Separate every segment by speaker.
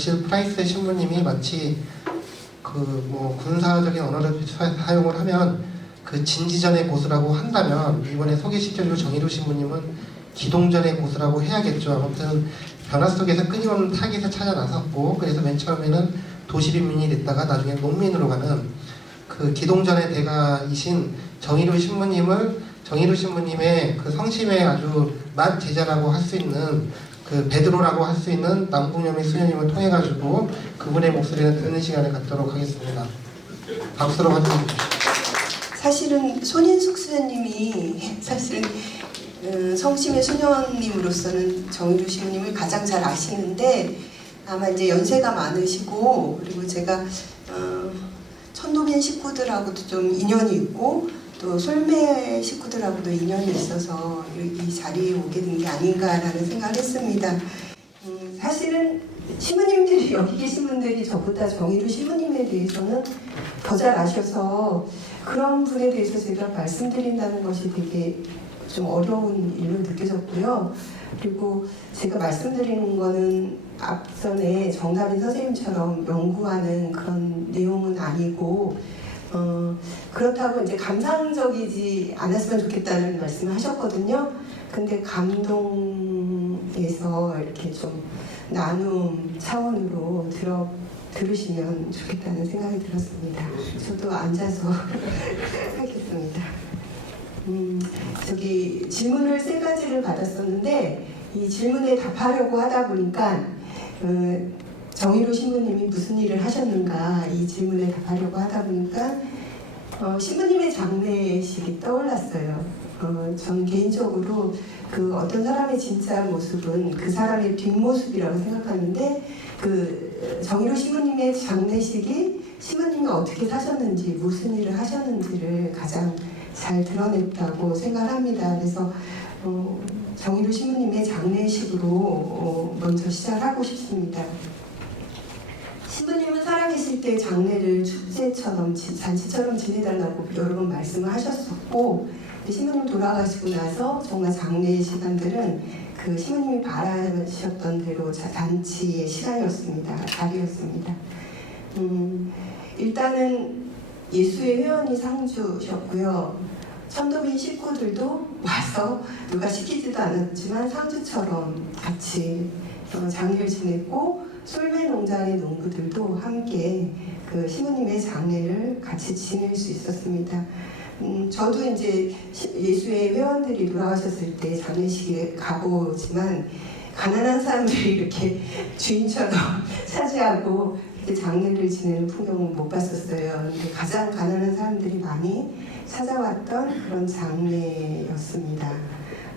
Speaker 1: 사실 프라이스 신부님이 마치 그 뭐 군사적인 언어를 사- 사용을 하면 그 진지전의 고수라고 한다면 이번에 소개시켜줄 정희루 신부님은 기동전의 고수라고 해야겠죠. 아무튼 변화 속에서 끊임없는 타깃을 찾아 나섰고 그래서 맨 처음에는 도시빈민이 됐다가 나중에 농민으로 가는 그 기동전의 대가이신 정희루 신부님을 정희루 신부님의 그 성심의 아주 맏 제자라고 할 수 있는 그 베드로라고 할 수 있는 남궁염의 수녀님을 통해 가지고 그분의 목소리를 듣는 시간을 갖도록 하겠습니다. 박수로 환영해 주십시오.
Speaker 2: 사실은 손인숙 수녀님이 사실은 음, 성심의 수녀님으로서는 정유주 신부님을 가장 잘 아시는데 아마 이제 연세가 많으시고 그리고 제가 어, 천도빈 식구들하고도 좀 인연이 있고 또 솔매 식구들하고도 인연이 있어서 이, 이 자리에 오게 된 게 아닌가라는 생각을 했습니다. 음, 사실은 신부님들이 여기 계신 분들이 저보다 정의루 신부님에 대해서는 더 잘 아셔서 그런 분에 대해서 제가 말씀드린다는 것이 되게 좀 어려운 일로 느껴졌고요. 그리고 제가 말씀드리는 거는 앞전에 정다빈 선생님처럼 연구하는 그런 내용은 아니고 어, 그렇다고 이제 감상적이지 않았으면 좋겠다는 말씀을 하셨거든요. 근데 감동에서 이렇게 좀 나눔 차원으로 들어 들으시면 좋겠다는 생각이 들었습니다. 저도 앉아서 하겠습니다. 음, 저기 질문을 세 가지를 받았었는데 이 질문에 답하려고 하다 보니까 어, 정의로 신부님이 무슨 일을 하셨는가 이 질문에 답하려고 하다 보니까 어, 신부님의 장례식이 떠올랐어요. 어, 전 개인적으로 그 어떤 사람의 진짜 모습은 그 사람의 뒷모습이라고 생각하는데 그 정의로 신부님의 장례식이 신부님이 어떻게 사셨는지 무슨 일을 하셨는지를 가장 잘 드러냈다고 생각합니다. 그래서 어, 정의로 신부님의 장례식으로 어, 먼저 시작하고 싶습니다. 신부님은 살아계실 때 장례를 축제처럼 지- 잔치처럼 지내달라고 여러 번 말씀을 하셨었고 신부님 돌아가시고 나서 정말 장례 시간들은 그 신부님이 바라셨던 대로 자- 잔치의 시간이었습니다. 자리였습니다. 음, 일단은 예수의 회원이 상주셨고요. 천도빈 식구들도 와서 누가 시키지도 않았지만 상주처럼 같이 어, 장례를 지냈고 솔메 농장의 농부들도 함께 그 신부님의 장례를 같이 지낼 수 있었습니다. 음, 저도 이제 시- 예수의 회원들이 돌아가셨을 때 장례식에 가보지만 가난한 사람들이 이렇게 주인처럼 차지하고 장례를 지내는 풍경은 못 봤었어요. 근데 가장 가난한 사람들이 많이 찾아왔던 그런 장례였습니다.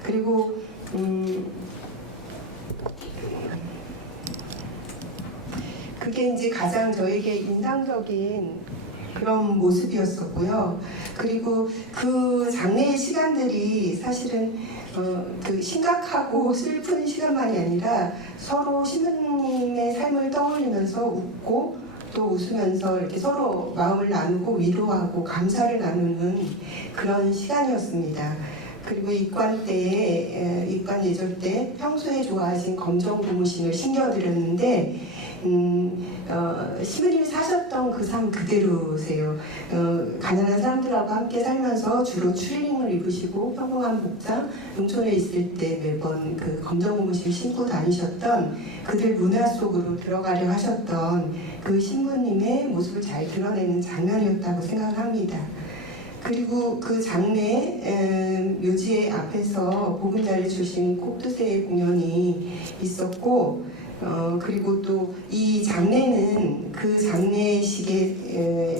Speaker 2: 그리고 음, 그게 이제 가장 저에게 인상적인 그런 모습이었었고요. 그리고 그 장례의 시간들이 사실은 어, 그 심각하고 슬픈 시간만이 아니라 서로 신부님의 삶을 떠올리면서 웃고 또 웃으면서 이렇게 서로 마음을 나누고 위로하고 감사를 나누는 그런 시간이었습니다. 그리고 입관 때, 에, 입관 예절 때 평소에 좋아하신 검정 고무신을 신겨드렸는데, 음, 어, 시부님이 사셨던 그 삶 그대로세요. 어, 가난한 사람들하고 함께 살면서 주로 추리닝을 입으시고 평범한 복장, 농촌에 있을 때 매번 그 검정 고무신 신고 다니셨던 그들 문화 속으로 들어가려 하셨던 그 신부님의 모습을 잘 드러내는 장면이었다고 생각을 합니다. 그리고 그 장례 에, 묘지 앞에서 보금자리 주신 콕두세 공연이 있었고 어, 그리고 또 이 장례는 그 장례식의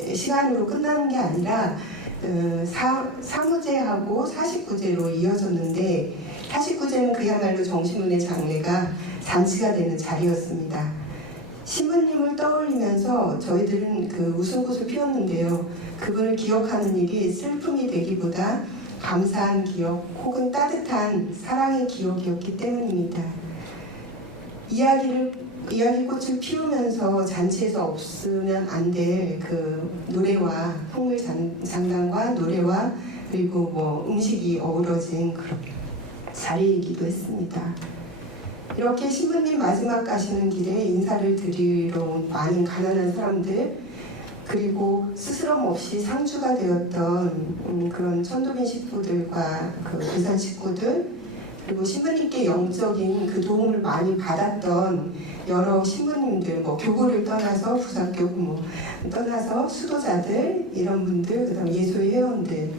Speaker 2: 에, 시간으로 끝나는 게 아니라 어, 사, 사무제하고 사십구제로 이어졌는데 사십구제는 그야말로 정신문의 장례가 잔치가 되는 자리였습니다. 신부님을 떠올리면서 저희들은 그 웃음꽃을 피웠는데요. 그분을 기억하는 일이 슬픔이 되기보다 감사한 기억 혹은 따뜻한 사랑의 기억이었기 때문입니다. 이야기를 이야기 꽃을 피우면서 잔치에서 없으면 안 될 그 노래와 장- 장단과 노래와 그리고 뭐 음식이 어우러진 그런 자리이기도 했습니다. 이렇게 신부님 마지막 가시는 길에 인사를 드리러 온 많은 가난한 사람들 그리고 스스럼 없이 상주가 되었던 음, 그런 천도민 식구들과 그 부산 식구들 그리고 신부님께 영적인 그 도움을 많이 받았던 여러 신부님들 뭐 교구를 떠나서 부산교구 뭐 떠나서 수도자들 이런 분들 그다음 예수의 회원들.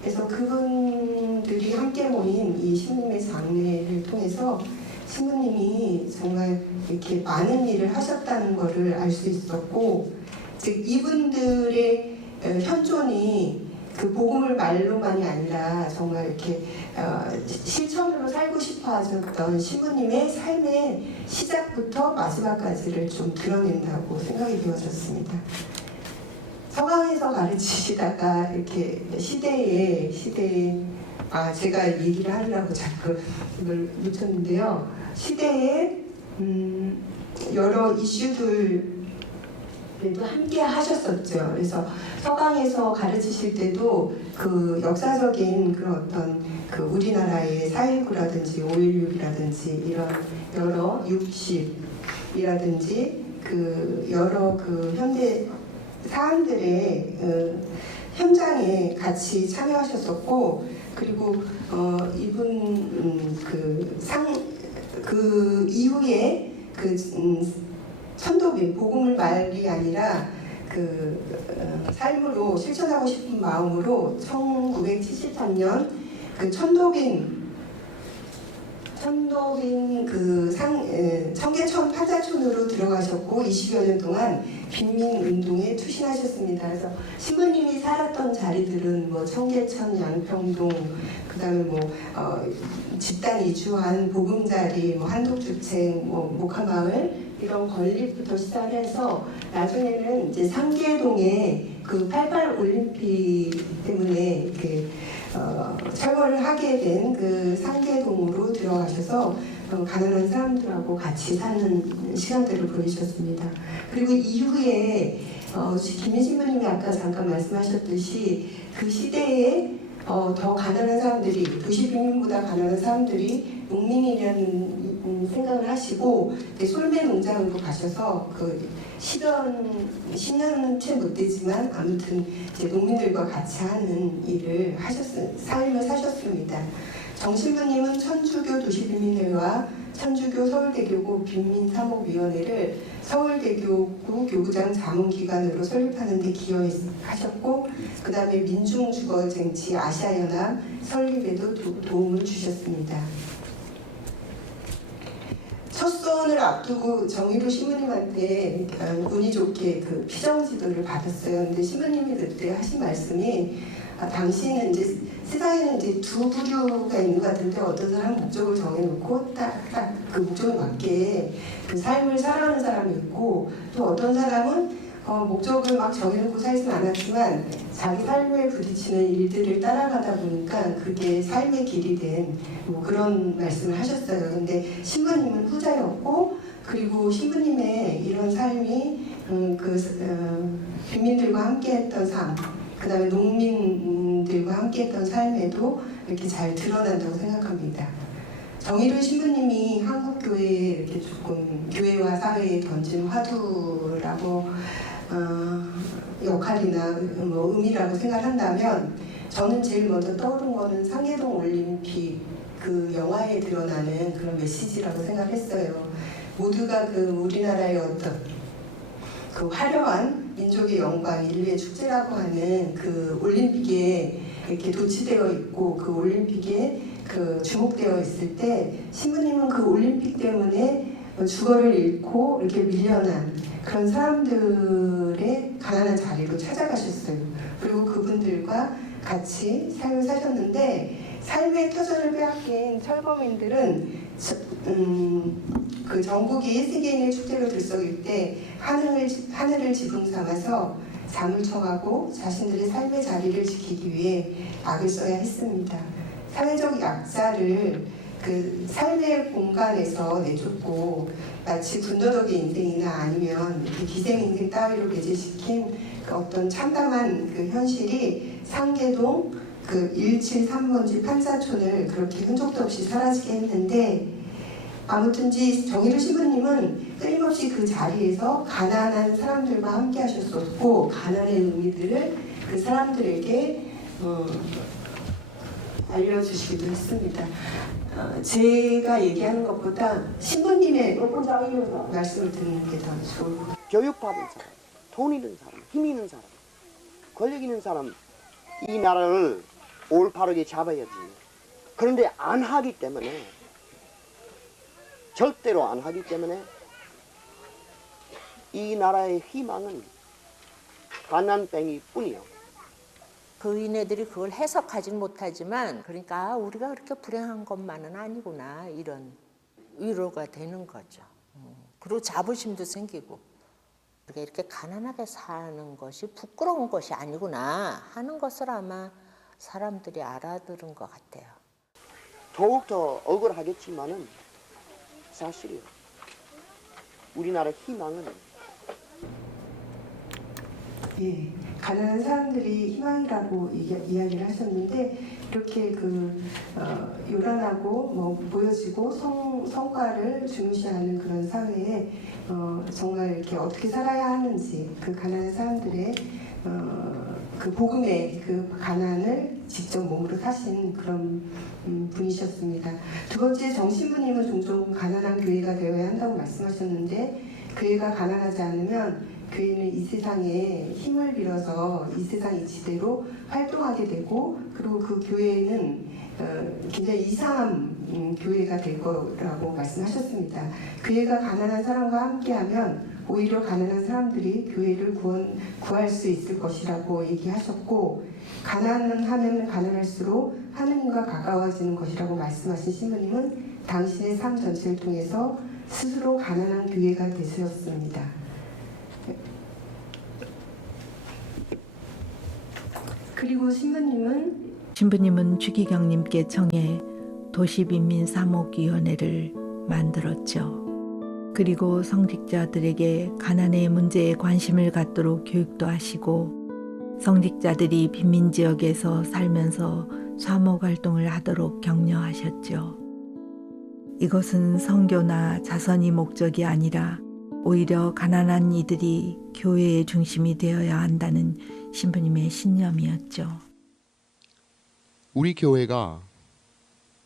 Speaker 2: 그래서 그분들이 함께 모인 이 신부님의 장례를 통해서 신부님이 정말 이렇게 많은 일을 하셨다는 것을 알 수 있었고 즉 이분들의 어, 현존이 그 복음을 말로만이 아니라 정말 이렇게 어, 시- 실천으로 살고 싶어 하셨던 신부님의 삶의 시작부터 마지막까지를 좀 드러낸다고 생각이 되어졌습니다. 서강에서 가르치시다가 이렇게 시대에 시대에 아 제가 얘기를 하려고 자꾸 이걸 묻혔는데요. 시대에 음, 여러 이슈들 도 함께 하셨었죠. 그래서 서강에서 가르치실 때도 그 역사적인 그런 어떤 그 우리나라의 4.19라든지 5.16이라든지 이런 여러 60이라든지 그 여러 그 현대 사안들의 어, 현장에 같이 참여하셨었고 그리고 어, 이분 음, 그상그 이후에 그 음, 천도비 복음을 말이 아니라 그 어, 삶으로 실천하고 싶은 마음으로 1973년 그 천도빈 천도빈 그상 청계천 파자촌으로 들어가셨고 20여 년 동안 빈민 운동에 투신하셨습니다. 그래서 신부님이 살았던 자리들은 뭐 청계천, 양평동, 그다음에 뭐 어, 집단 이주한 보금자리, 뭐 한독주택, 뭐 목화마을 이런 건립부터 시작해서 나중에는 이제 상계동에 그 88 올림픽 때문에 그 어, 철거를 하게 된 그 상계동으로 들어가셔서 어, 가난한 사람들하고 같이 사는 시간들을 보내셨습니다. 그리고 이후에 어, 김민신 분님이 아까 잠깐 말씀하셨듯이 그 시대에 어, 더 가난한 사람들이 도시 빈민보다 가난한 사람들이 농민이라는 음, 생각을 하시고 네, 솔매 농장으로 가셔서 그 10년 10년 채못 되지만 아무튼 농민들과 같이 하는 일을 하셨 삶을 사셨습니다. 정신부님은 천주교 도시빈민회와 천주교 서울대교구 빈민사목위원회를 서울대교구 교구장 자문기관으로 설립하는 데 기여하셨고 그 다음에 민중주거쟁취 아시아연합 설립에도 도, 도움을 주셨습니다. 첫 선을 앞두고 정의로 신부님한테 어, 운이 좋게 그 피정 지도를 받았어요. 근데 신부님이 그때 하신 말씀이 아, 당신은 이제 세상에는 이제 두 부류가 있는 것 같은데 어떤 사람은 목적을 정해놓고 딱딱그 목적에 맞게 그 삶을 살아가는 사람이 있고 또 어떤 사람은 어, 목적을 막 정해놓고 살진 않았지만 자기 삶에 부딪히는 일들을 따라가다 보니까 그게 삶의 길이 된 뭐 그런 말씀을 하셨어요. 근데 신부님은 후자였고 그리고 신부님의 이런 삶이 음, 그 어, 빈민들과 함께했던 삶, 그 다음에 농민들과 함께했던 삶에도 이렇게 잘 드러난다고 생각합니다. 정의로 신부님이 한국 교회에 이렇게 조금 교회와 사회에 던진 화두라고 어, 역할이나 뭐 의미라고 생각한다면 저는 제일 먼저 떠오른 거는 상해동 올림픽 그 영화에 드러나는 그런 메시지라고 생각했어요. 모두가 그 우리나라의 어떤 그 화려한 민족의 영광, 인류의 축제라고 하는 그 올림픽에 이렇게 도취되어 있고 그 올림픽에 그 주목되어 있을 때 신부님은 그 올림픽 때문에 주거를 잃고 이렇게 밀려난 그런 사람들의 가난한 자리로 찾아가셨어요. 그리고 그분들과 같이 삶을 사셨는데 삶의 터전을 빼앗긴 철거민들은 저- 음, 그 전국이 세계인의 축제로 들썩일 때 하늘을, 하늘을 지붕 삼아서 잠을 청하고 자신들의 삶의 자리를 지키기 위해 악을 써야 했습니다. 사회적 약자를 그 삶의 공간에서 내쫓고 마치 군더더기 인생이나 아니면 기생 인생 따위로 배제시킨 그 어떤 참담한 그 현실이 상계동 그 173번지 판사촌을 그렇게 흔적도 없이 사라지게 했는데 아무튼지 정의로 신부님은 끊임없이 그 자리에서 가난한 사람들과 함께 하셨었고 가난의 의미들을 그 사람들에게 어, 알려주시기도 했습니다. 어, 제가 얘기하는 것보다 신부님의 말씀을 듣는 게 더 좋을 것 같아요.
Speaker 3: 교육받은 사람, 돈 있는 사람, 힘 있는 사람, 권력 있는 사람 이 나라를 올바르게 잡아야지. 그런데 안 하기 때문에 절대로 안 하기 때문에 이 나라의 희망은 가난뱅이 뿐이요.
Speaker 4: 그인애들이 그걸 해석하진 못하지만 그러니까 아, 우리가 그렇게 불행한 것만은 아니구나 이런 위로가 되는 거죠. 음. 그리고 자부심도 생기고 우리가 이렇게 가난하게 사는 것이 부끄러운 것이 아니구나 하는 것을 아마 사람들이 알아들은 것 같아요.
Speaker 3: 더욱더 억울하겠지만은 사실이요. 우리나라 희망은
Speaker 2: 예, 가난한 사람들이 희망이라고 이야- 이야 기를 하셨는데 이렇게 그 어, 요란하고 뭐 보여지고 성, 성과를 중요시하는 그런 사회에 어, 정말 이렇게 어떻게 살아야 하는지 그 가난한 사람들의 어, 그 복음의 그 가난을 직접 몸으로 사신 그런 음, 분이셨습니다. 두 번째 정신부님은 종종 가난한 교회가 되어야 한다고 말씀하셨는데 교회가 가난하지 않으면 교회는 이 세상에 힘을 빌어서 이 세상 이치대로 활동하게 되고 그리고 그 교회는 어, 굉장히 이상한 음, 교회가 될 거라고 말씀하셨습니다. 교회가 가난한 사람과 함께하면 오히려 가난한 사람들이 교회를 구원, 구할 수 있을 것이라고 얘기하셨고 가난하면 가난할수록 하느님과 가까워지는 것이라고 말씀하신 신부님은 당신의 삶 전체를 통해서 스스로 가난한 교회가 되셨습니다. 그리고 신부님은
Speaker 5: 신부님은 주기경님께 청해 도시빈민 사목위원회를 만들었죠. 그리고 성직자들에게 가난의 문제에 관심을 갖도록 교육도 하시고 성직자들이 빈민 지역에서 살면서 사목 활동을 하도록 격려하셨죠. 이것은 성교나 자선이 목적이 아니라 오히려 가난한 이들이 교회의 중심이 되어야 한다는 신부님의 신념이었죠.
Speaker 6: 우리 교회가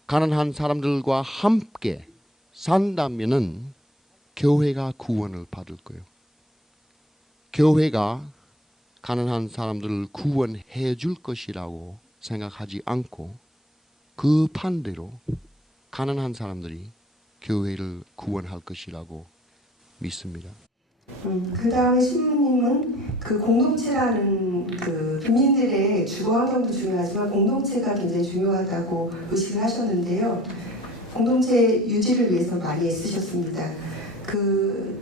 Speaker 6: 가난한 사람들과 함께 산다면은 교회가 구원을 받을 거예요. 교회가 가난한 사람들을 구원해 줄 것이라고 생각하지 않고 그 반대로 가난한 사람들이 교회를 구원할 것이라고 믿습니다.
Speaker 2: 음, 그 다음에 신부님은 그 공동체라는 그 빈민들의 주거 환경도 중요하지만 공동체가 굉장히 중요하다고 의식을 하셨는데요. 공동체 유지를 위해서 많이 애쓰셨습니다. 그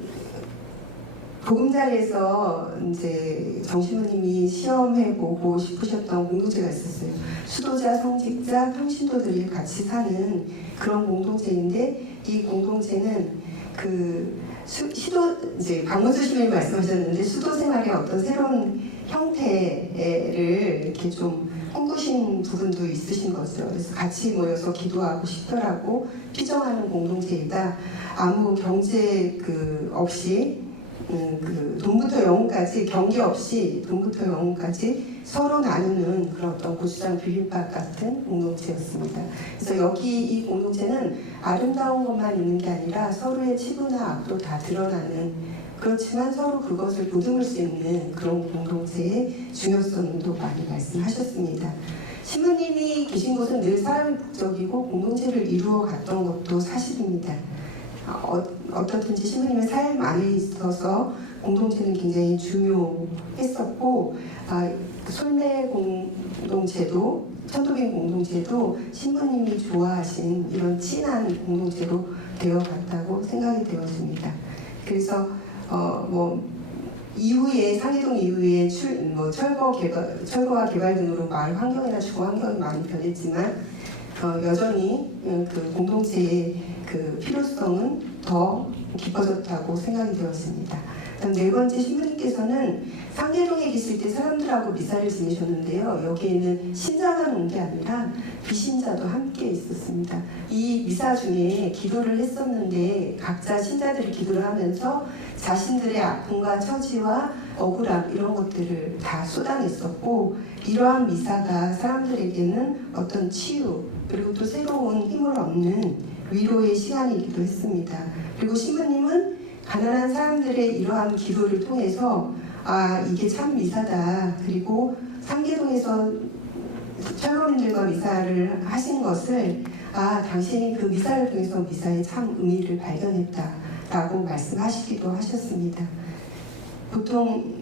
Speaker 2: 보금자리에서 이제 정신부님이 시험해보고 싶으셨던 공동체가 있었어요. 수도자, 성직자, 평신도들이 같이 사는 그런 공동체인데 이 공동체는 그 수, 시도 이제 박문수 시민이 말씀하셨는데 수도 생활의 어떤 새로운 형태를 이렇게 좀 꿈꾸신 부분도 있으신 거죠. 그래서 같이 모여서 기도하고 싶더라고 피정하는 공동체이다. 아무 경제 그 없이 음, 그 돈부터 영혼까지 경계 없이 돈부터 영혼까지 서로 나누는 그런 어떤 고추장 비빔밥 같은 공동체였습니다. 그래서 여기 이 공동체는 아름다운 것만 있는 게 아니라 서로의 치부나 악도 다 드러나는 그렇지만 서로 그것을 보듬을 수 있는 그런 공동체의 중요성도 많이 말씀하셨습니다. 신부님이 계신 곳은 늘 사람이 북적이고 공동체를 이루어 갔던 것도 사실입니다. 어, 어떻든지 신부님의 삶 안에 있어서 공동체는 굉장히 중요했었고 아, 솔매 공동체도 천도빈 공동체도 신부님이 좋아하신 이런 친한 공동체로 되어갔다고 생각이 되었습니다. 그래서 어, 뭐 이후에 상해동 이후에 출, 뭐 철거 개발, 철거와 개발 등으로 마을 환경이나 주거 환경이 많이 변했지만 어, 여전히 음, 그 공동체의 그 필요성은 더 깊어졌다고 생각이 되었습니다. 그다음 네 번째 신부님께서는 상계동에 계실 때 사람들하고 미사를 지내셨는데요. 여기에는 신자만 온 게 아니라 비신자도 함께 있었습니다. 이 미사 중에 기도를 했었는데 각자 신자들이 기도를 하면서 자신들의 아픔과 처지와 억울함 이런 것들을 다 쏟아냈었고 이러한 미사가 사람들에게는 어떤 치유 그리고 또 새로운 힘을 얻는 위로의 시간이기도 했습니다. 그리고 신부님은 가난한 사람들의 이러한 기도를 통해서 아 이게 참 미사다 그리고 상계동에서 철거민들과 미사를 하신 것을 아 당신이 그 미사를 통해서 미사의 참 의미를 발견했다라고 말씀하시기도 하셨습니다. 보통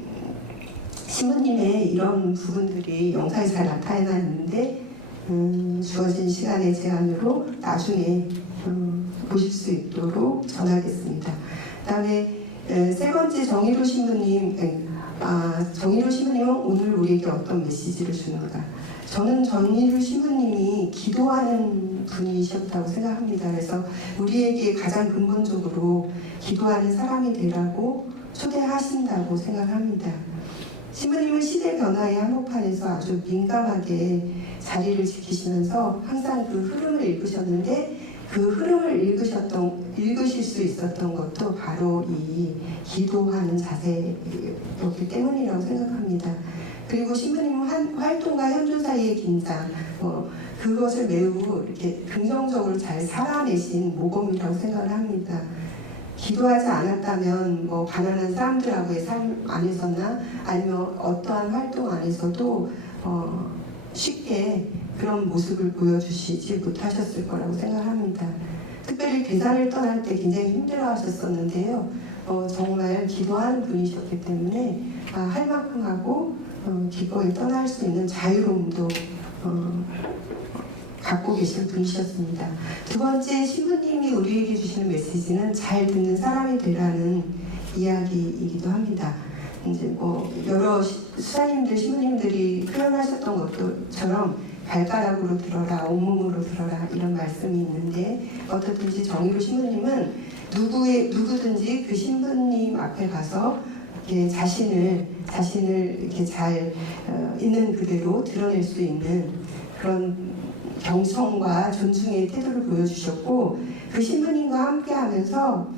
Speaker 2: 신부님의 이런 부분들이 영상에 잘 나타나 있는데 음, 주어진 시간의 제한으로 나중에 음, 보실 수 있도록 전하겠습니다. 그다음에 에, 세 번째 정의로 신부님, 에, 아, 정의로 신부님은 오늘 우리에게 어떤 메시지를 주는가? 저는 정의로 신부님이 기도하는 분이셨다고 생각합니다. 그래서 우리에게 가장 근본적으로 기도하는 사람이 되라고 초대하신다고 생각합니다. 신부님은 시대 변화의 한복판에서 아주 민감하게 자리를 지키시면서 항상 그 흐름을 읽으셨는데 그 흐름을 읽으셨던 읽으실 수 있었던 것도 바로 이 기도하는 자세였기 때문이라고 생각합니다. 그리고 신부님은 한- 활동과 현존 사이의 긴장, 뭐 그것을 매우 이렇게 긍정적으로 잘 살아내신 모범이라고 생각을 합니다. 기도하지 않았다면 뭐 가난한 사람들하고의 삶 안에서나 아니면 어떠한 활동 안에서도 어, 쉽게 그런 모습을 보여주시지 못하셨을 거라고 생각합니다. 특별히 대사를 떠날 때 굉장히 힘들어하셨었는데요. 어, 정말 기도하는 분이셨기 때문에 아, 할 만큼 하고 어, 기꺼이 떠날 수 있는 자유로움도 어, 갖고 계신 분이셨습니다. 두 번째 신부님이 우리에게 주시는 메시지는 잘 듣는 사람이 되라는 이야기이기도 합니다. 이제 뭐 여러 시- 수사님들 신부님들이 표현하셨던 것처럼 발가락으로 들어라, 온몸으로 들어라 이런 말씀이 있는데 어떻든지 정의로 신부님은 누구의 누구든지 그 신부님 앞에 가서 이렇게 자신을 자신을 이렇게 잘 어, 있는 그대로 드러낼 수 있는 그런 경청과 존중의 태도를 보여주셨고 그 신부님과 함께하면서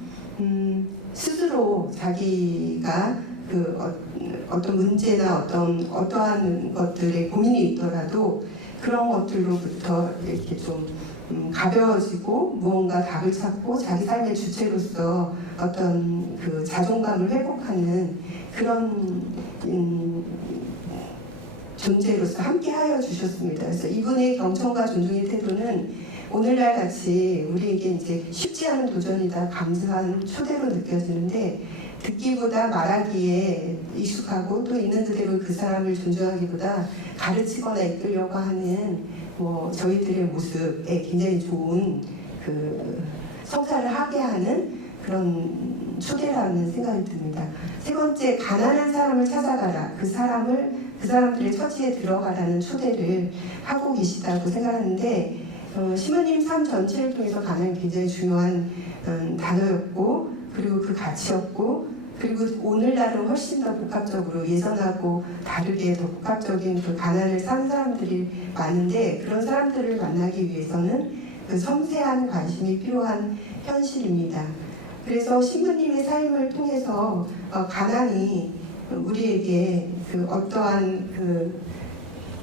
Speaker 2: 음, 스스로 자기가 그 어, 떤 문제나 어떤 어떠한 것들에 고민이 있더라도 그런 것들로부터 이렇게 좀 음, 가벼워지고 무언가 답을 찾고 자기 삶의 주체로서 어떤 그 자존감을 회복하는 그런 음, 존재로서 함께하여 주셨습니다. 그래서 이분의 경청과 존중의 태도는 오늘날 같이 우리에게 이제 쉽지 않은 도전이다 감사한 초대로 느껴지는데 듣기보다 말하기에 익숙하고 또 있는 그대로 그 사람을 존중하기보다 가르치거나 이끌려고 하는 뭐 저희들의 모습에 굉장히 좋은 그 성사를 하게 하는 그런 초대라는 생각이 듭니다. 세 번째 가난한 사람을 찾아가라. 그 사람을 그 사람들의 처지에 들어가라는 초대를 하고 계시다고 생각하는데 어, 시모님 삶 전체를 통해서 가난이 굉장히 중요한 음, 단어였고 그리고 그 가치였고 그리고 오늘날은 훨씬 더 복합적으로 예전하고 다르게 더 복합적인 그 가난을 산 사람들이 많은데 그런 사람들을 만나기 위해서는 그 섬세한 관심이 필요한 현실입니다. 그래서 신부님의 삶을 통해서 어, 가난이 우리에게 그 어떠한 그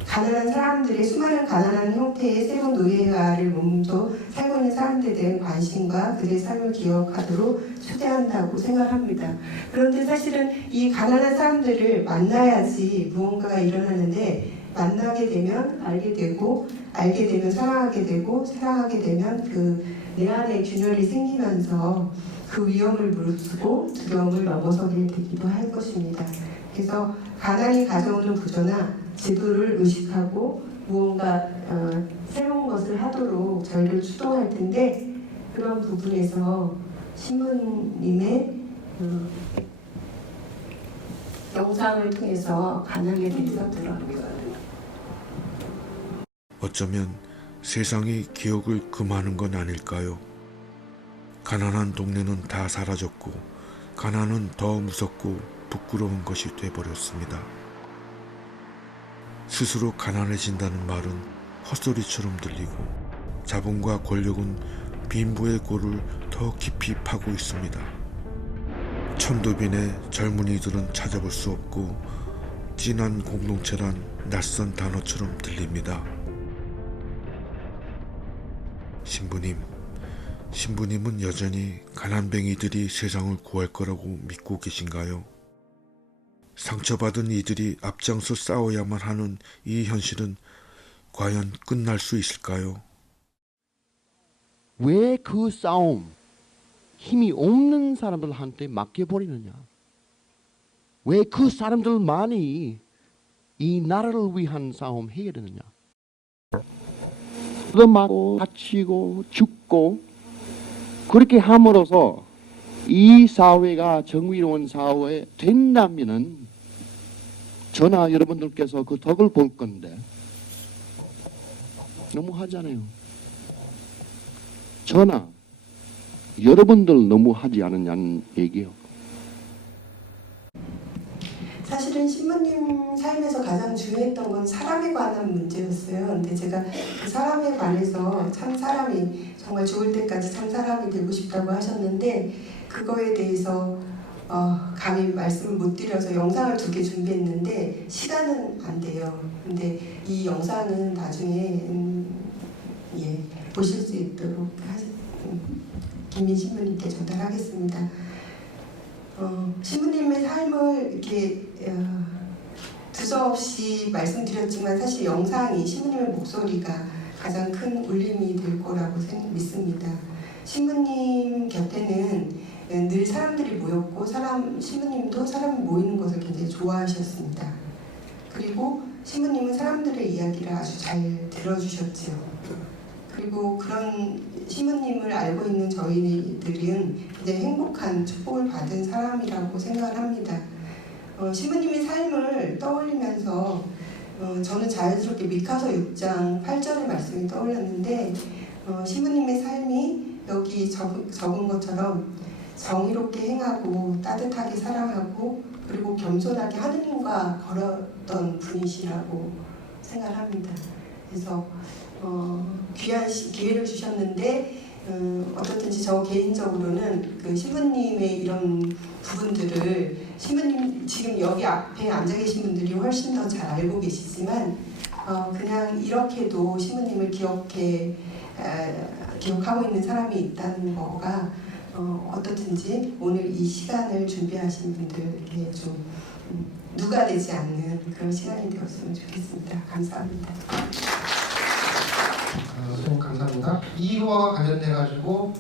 Speaker 2: 가난한 사람들의 수많은 가난한 형태의 새로운 노예화를 몸소 살고 있는 사람 들에 대한 관심과 그들의 삶을 기억하도록 초대한다고 생각합니다. 그런데 사실은 이 가난한 사람들을 만나야지 무언가가 일어나는데 만나게 되면 알게 되고 알게 되면 사랑하게 되고 사랑하게 되면 그 내 안에 균열이 생기면서 그 위험을 무릅쓰고 두려움을 넘어서게 되기도 할 것입니다. 그래서 가난이 가져오는 구조나 제도를 의식하고 무언가 어, 새로운 것을 하도록 저희를 추동할 텐데 그런 부분에서 신부님의 어, 영상을 통해서 가난에 대해서 들어보요
Speaker 7: 어쩌면 세상이 기억을 금하는 건 아닐까요? 가난한 동네는 다 사라졌고 가난은 더 무섭고 부끄러운 것이 돼버렸습니다. 스스로 가난해진다는 말은 헛소리처럼 들리고 자본과 권력은 빈부의 골을 더 깊이 파고 있습니다. 천도빈의 젊은이들은 찾아볼 수 없고 진한 공동체란 낯선 단어처럼 들립니다. 신부님, 신부님은 여전히 가난뱅이들이 세상을 구할 거라고 믿고 계신가요? 상처받은 이들이 앞장서 싸워야만 하는 이 현실은 과연 끝날 수 있을까요?
Speaker 6: 왜 그 싸움 힘이 없는 사람들한테 맡겨버리느냐? 왜 그 사람들만이 이 나라를 위한 싸움 해야 되느냐? 얻어맞고 다치고 죽고 그렇게 함으로써 이 사회가 정의로운 사회 된다면은 저나 여러분들께서 그 덕을 볼 건데 너무 하잖아요. 저나 여러분들 너무 하지 않느냐는 얘기요.
Speaker 2: 사실은 신부님 삶에서 가장 중요했던 건 사람에 관한 문제였어요. 근데 제가 그 사람에 관해서 참 사람이 정말 죽을 때까지 참 사람이 되고 싶다고 하셨는데 그거에 대해서 어, 감히 말씀을 못 드려서 영상을 두 개 준비했는데 시간은 안 돼요. 근데 이 영상은 나중에 음, 예, 보실 수 있도록 음, 김민 신부님께 전달하겠습니다. 어, 신부님의 삶을 이렇게 어, 두서없이 말씀드렸지만 사실 영상이 신부님의 목소리가 가장 큰 울림이 될 거라고 생- 믿습니다. 신부님 곁에는 늘 사람들이 모였고 사람 신부님도 사람이 모이는 것을 굉장히 좋아하셨습니다. 그리고 신부님은 사람들의 이야기를 아주 잘 들어주셨지요. 그리고 그런 신부님을 알고 있는 저희들은 굉장히 행복한 축복을 받은 사람이라고 생각을 합니다. 어, 신부님의 삶을 떠올리면서 어, 저는 자연스럽게 미카서 6장 8절의 말씀이 떠올랐는데 어, 신부님의 삶이 여기 적, 적은 것처럼 정의롭게 행하고 따뜻하게 사랑하고 그리고 겸손하게 하느님과 걸었던 분이시라고 생각합니다. 그래서 어, 귀한 시- 기회를 주셨는데 음, 어떻든지 저 개인적으로는 그 신부님의 이런 부분들을 신부님 지금 여기 앞에 앉아 계신 분들이 훨씬 더 잘 알고 계시지만 어, 그냥 이렇게도 신부님을 기억해 에, 기억하고 있는 사람이 있다는 거가 어, 어떻든지 오늘 이 시간을 준비하신 분들에게 좀 음, 누가 되지 않는 그런 시간이 되었으면 좋겠습니다. 감사합니다.
Speaker 1: 어, 감사합니다. 이거와 관련돼 가지고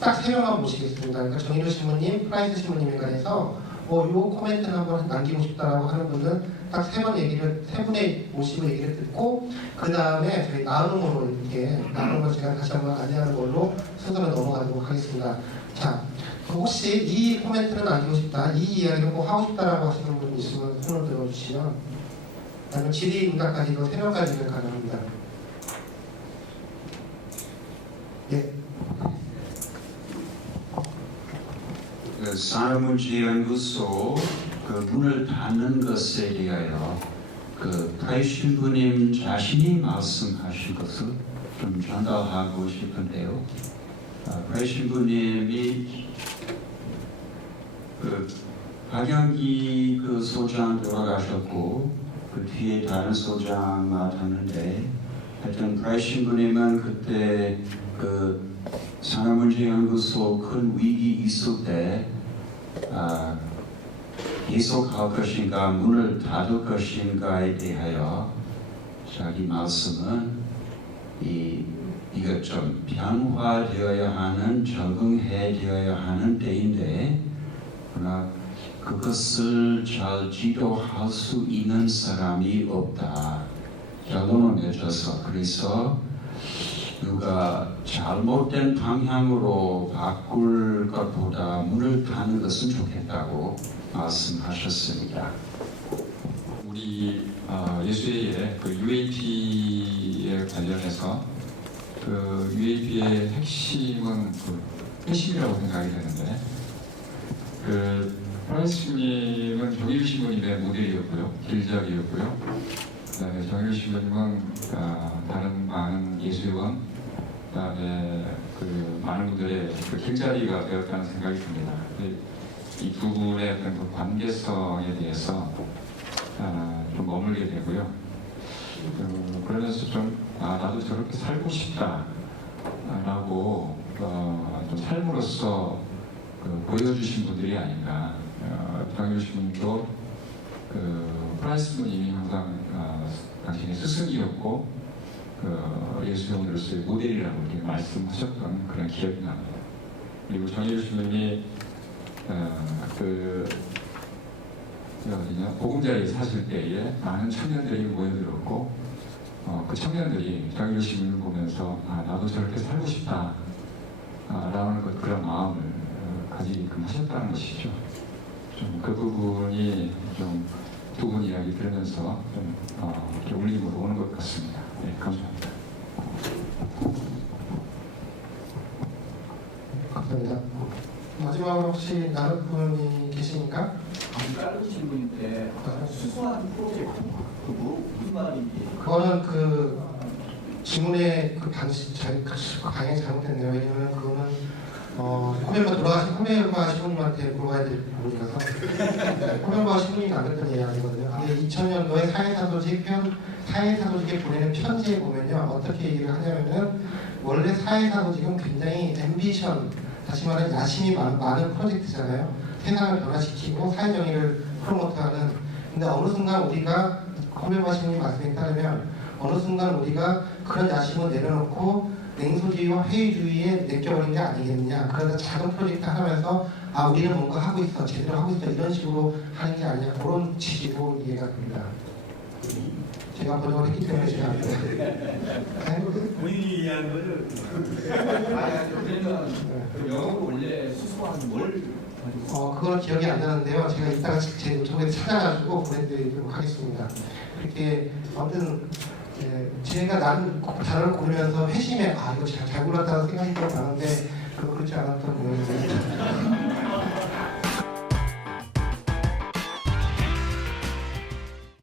Speaker 1: 딱 세 명만 모시겠습니다. 그러니까 정인호 신부님, 프라이스 신부님에 관해서 어, 요 코멘트를 한번 남기고 싶다라고 하는 분은 딱 세 번 얘기를 세 분의 모시고 얘기를 듣고 그 다음에 저희 나눔으로 이렇게 나눔을 제가 다시 한번 안내하는 걸로 순서로 넘어가도록 하겠습니다. 자, 그 혹시 이 코멘트를 남기고 싶다, 이 이야기를 꼭 하고 싶다라고 하시는 분 있으면 손을 들어주시면 아니면 질의 응답까지 이거 세 명까지는 가능합니다. 예.
Speaker 8: 그 산업문제연구소 그 문을 닫는 것에 대하여 그 프라이 신부님 자신이 말씀하신 것을 좀 전달하고 싶은데요. 아, 프라이 신부님이 그 박영기 그 소장 돌아가셨고 그 뒤에 다른 소장 맡았는데 하여튼 프라이 신부님은 그때 그 산업문제연구소 큰 위기 있을 때 아, 계속할 것인가 문을 닫을 것인가에 대하여 자기 말씀은 이 이것 좀 변화되어야 하는 적응해되어야 하는 때인데 그러나 그것을 잘 지도할 수 있는 사람이 없다. 결론을 맺어서 그래서 누가 잘못된 방향으로 바꿀 것보다 문을 닫는 것은 좋겠다고 말씀하셨습니다.
Speaker 9: 우리 어, 예수회의 그 UAP에 관련해서 그 UAP의 핵심은 그 핵심이라고 생각이 되는데 그 프란스님은 정일 신부님의 모델이었고요, 길작이었고요. 그다음에 정일 신부님은 아, 다른 많은 예술관, 그다음에 그 많은 분들의 그 길자리가 되었다는 생각이 듭니다. 이두 분의 어떤 그 관계성에 대해서 아, 좀 머물게 되고요. 그, 그러면서 좀 아, 나도 저렇게 살고 싶다라고 어, 좀 삶으로써 그 보여주신 분들이 아닌가. 어, 신부님도 그 프란스 분님이 항상 어, 당신의 스승이었고 그 예수님으로서의 모델이라고 이렇게 말씀하셨던 그런 기억이 납니다. 그리고 정일 신부님이 어, 그 어디냐 보금자리에 사실 때에 많은 청년들이 모여들었고 어, 그 청년들이 정일 신문을 보면서 아 나도 저렇게 살고 싶다 아, 라는 것, 그런 마음을 어, 가지게끔 하셨다는 것이죠. 좀 그 부분이 좀 두 분 이야기 들으면서 좀 어, 이렇게 울림으로 오는 것 같습니다. 네, 감사합니다.
Speaker 1: 감사합니다. 마지막으로 혹시 나를 분이 계십니까?
Speaker 10: 자르신 분인데 수수한 프로젝트 그거 무슨 말인지
Speaker 1: 그거는 그 질문의 그 방식 잘 방향이 잘못됐네요. 왜냐면 그거는 어 코멤버 돌아가신 코멤버 신부님한테 물어봐야 될 부분이라서 네, 코멤버 신부님이 남겼던 이야기거든요. 근데 2000년도에 사회사도직 편 사회사도직에 보내는 편지에 보면요 어떻게 얘기를 하냐면은 원래 사회사도직은 굉장히 앰비션 다시 말해 야심이 많, 많은 프로젝트잖아요. 세상을 변화시키고 사회 정의를 프로모트하는 근데 어느 순간 우리가 코멤버 신부님 말씀에 따르면 어느 순간 우리가 그런 야심을 내려놓고 냉소주의와 회의주의에 맡겨버린 게 아니겠느냐. 그러다 작은 프로젝트 하면서 아 우리는 뭔가 하고 있어, 제대로 하고 있어 이런 식으로 하는 게 아니냐 그런 취지로 이해가 됩니다. 제가 번역을 했기 때문에 제가 네.
Speaker 10: 본인이 이해한 거를 아 그러면 그 영어로 원래 수수한 뭘
Speaker 1: 어 그건 기억이 안 나는데요. 제가 이따가 제 노트북에 찾아가지고 보내드리도록 하겠습니다. 이렇게 아무튼 예, 제가 나름 단어를 고르면서 회심에 아 이거 잘, 잘 골랐다는 생각이 좀 나는데 그렇지 않았던 모양이에요.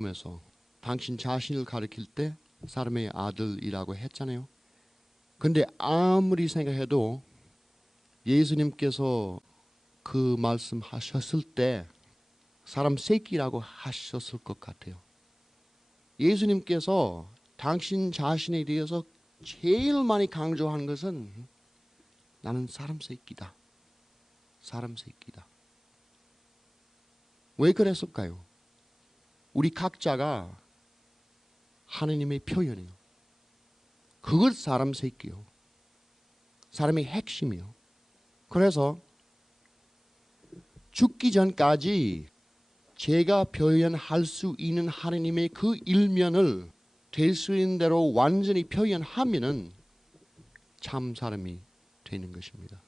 Speaker 6: 에서 당신 자신을 가리킬 때 사람의 아들이라고 했잖아요. 근데 아무리 생각해도 예수님께서 그 말씀하셨을 때 사람 새끼라고 하셨을 것 같아요. 예수님께서 당신 자신에 대해서 제일 많이 강조한 것은 나는 사람 새끼다. 사람 새끼다. 왜 그랬을까요? 우리 각자가 하느님의 표현이에요. 그것 사람 새끼요. 사람의 핵심이요. 그래서 죽기 전까지 제가 표현할 수 있는 하느님의 그 일면을 될 수 있는 대로 완전히 표현하면은 참 사람이 되는 것입니다.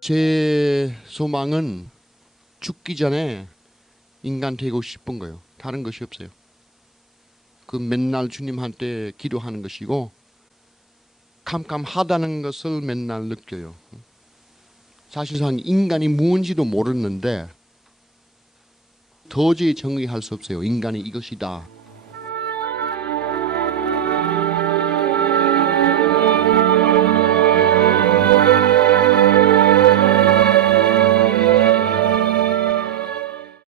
Speaker 6: 제 소망은 죽기 전에 인간 되고 싶은 거예요. 다른 것이 없어요. 그 맨날 주님한테 기도하는 것이고 캄캄하다는 것을 맨날 느껴요. 사실상 인간이 무엇인지도 모르는데 도저히 정의할 수 없어요. 인간이 이것이다.